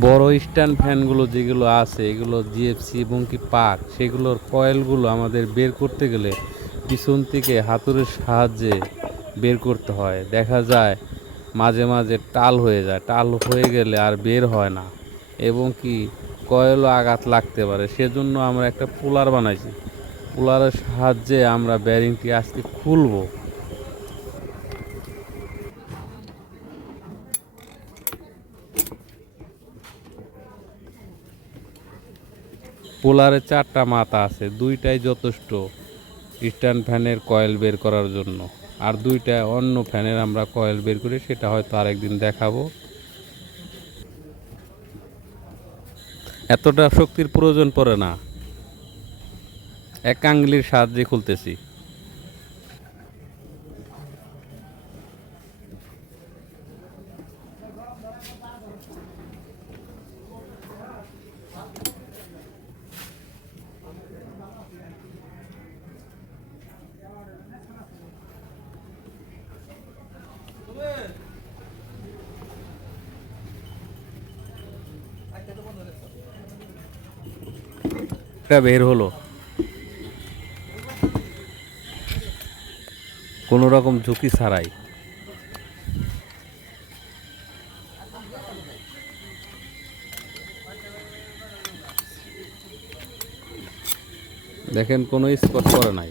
বড় স্ট্যান্ড ফ্যানগুলো যেগুলো আছে এগুলো জিএফসি এবং কি পাক সেগুলোর কয়েলগুলো আমাদের বের করতে গেলে পিছন থেকে হাতুড়ির সাহায্যে বের করতে হয়। দেখা যায় মাঝে মাঝে টাল হয়ে গেলে আর বের হয় না এবং কি কয়েলও আঘাত লাগতে পারে। সেজন্য আমরা একটা পুলার বানাইছি। পুলারের সাহায্যে আমরা ব্যারিংটি আজকে খুলবো। পোলারে 4টা মাথা আছে, 2টাই যথেষ্ট স্ট্যান্ড ফ্যানের কয়েল বের করার জন্য। আর 2টা অন্য ফ্যানের আমরা কয়েল বের করি, সেটা হয়তো আরেকদিন দেখাবো। এতটা শক্তির প্রয়োজন পড়ে না, এক আঙ্গুলির সাহায্যে খুলতেছি। এটা বের হলো কোনো রকম ঝুঁকি ছাড়াই। দেখেন কোনো স্পট করে নাই।